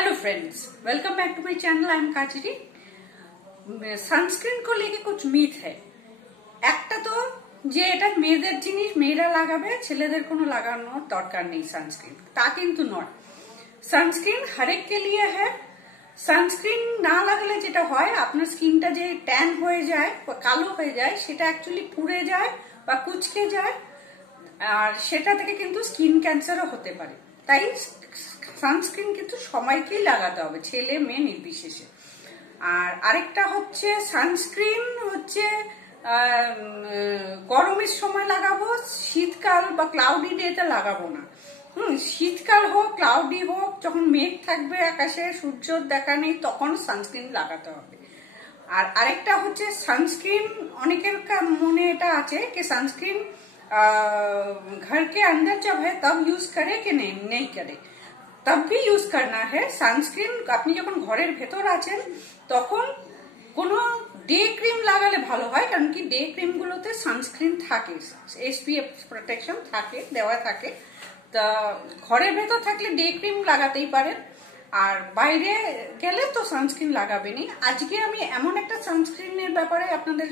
Hello friends, welcome back to my channel. I am Kajri. Sunscreen को लेके कुछ myth है। একটা তো যে এটা মেয়েদের জিনিস, মেয়েরা লাগাবে, ছেলেদের কোনো লাগানোর দরকার নেই সানস্ক্রিন, তা কিন্তু নয়। সানস্ক্রিন হরেক के लिए है। সানস্ক্রিন না লাগালে যেটা হয়, আপনার স্কিনটা যে ট্যান হয়ে যায় বা কালো হয়ে যায়, সেটা অ্যাকচুয়ালি পুড়ে যায় বা কুচকে যায়, আর সেটা থেকে কিন্তু স্কিন ক্যান্সারও হতে পারে। তাই সানস্ক্রিন কিন্তু সবাইকেই লাগাতে হবে, ছেলে মেয়ে নির্বিশেষে। আর আরেকটা হচ্ছে সানস্ক্রিন হচ্ছে গরমের সময় লাগাবো, শীতকাল বা ক্লাউডি ডেতে লাগাবো না। শীতকাল হোক, ক্লাউডি হোক, যখন মেঘ থাকবে আকাশে, সূর্যর দেখা নেই, তখন সানস্ক্রিন লাগাতে হবে। আর আরেকটা হচ্ছে সানস্ক্রিন, অনেকের মনে এটা আছে कि सनस्क्रीन घर के अंदर जब है तब यूज करे कि नहीं करे, तब भी यूज करना है। সানস্ক্রিন আপনি যখন ঘরের ভেতর আছেন তখন কোনো ডে ক্রিম লাগালে ভালো হয়, কারণ কি ডে ক্রিম গুলোতে সানস্ক্রিন থাকে, এসপিএফ প্রোটেকশন থাকে, দেওয়া থাকে। তা ঘরের ভেতর থাকলে ডে ক্রিম লাগাতেই পারেন, আর বাইরে গেলে তো সানস্ক্রিন লাগাবেনই। আজকে আমি এমন একটা সানস্ক্রিনের ব্যাপারে আপনাদের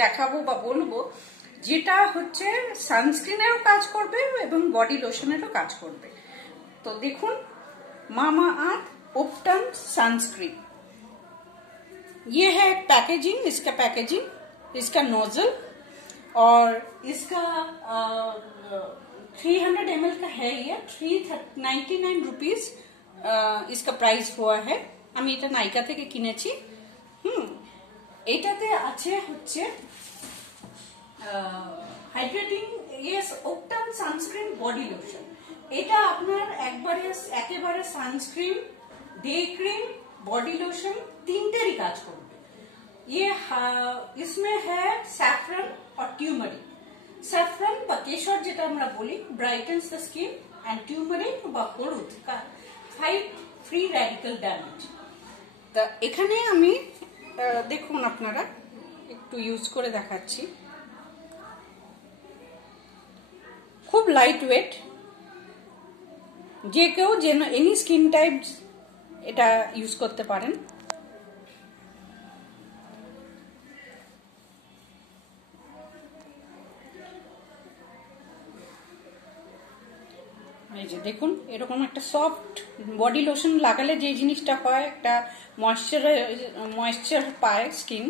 দেখাবো বা বলবো, যেটা হচ্ছে সানস্ক্রিনেরও কাজ করবে এবং বডি লোশনেরও কাজ করবে। तो देखून, मामाअर्थ उपटन सनस्क्रीन, ये है पैकेजिंग। इसका पैकेजिंग, इसका नोजल, और इसका 300 ml का है। ये 399 रुपीज इसका प्राइस हुआ है। আমি এটা নাইকা থেকে কিনেছি। এটাতে আছে হচ্ছে hydrating ubtan sunscreen body lotion. এটা আপনার একেবারে sunscreen, day cream, body lotion তিনটেরই কাজ করবে। इसमें है सैफरन और ट्यूमरिक। सैफरन বা কেশর যেটা আমরা বলি, ব্রাইটেন্স দ্য স্কিন, এন্ড টিউমারিক বা হলুদ ফাইট ফ্রি র্যাডিক্যাল ড্যামেজ। তা এখানে আমি দেখুন, আপনারা একটু ইউজ করে দেখাচ্ছি। খুব লাইট ওয়েট, যে কেউ এনি স্কিন টাইপ এটা ইউজ করতে পারেন। এই যে দেখুন, এরকম একটা সফট বডি লোশন লাগালে যে জিনিসটা হয়, একটা ময়েশ্চার পায় স্কিন,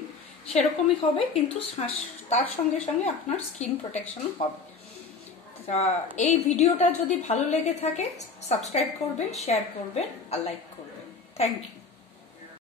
সেরকমই হবে, কিন্তু তার সঙ্গে সঙ্গে আপনার স্কিন প্রোটেকশনও হবে। এই ভিডিওটা যদি ভালো লেগে থাকে, সাবস্ক্রাইব করবেন, শেয়ার করবেন আর লাইক করবেন। Thank you.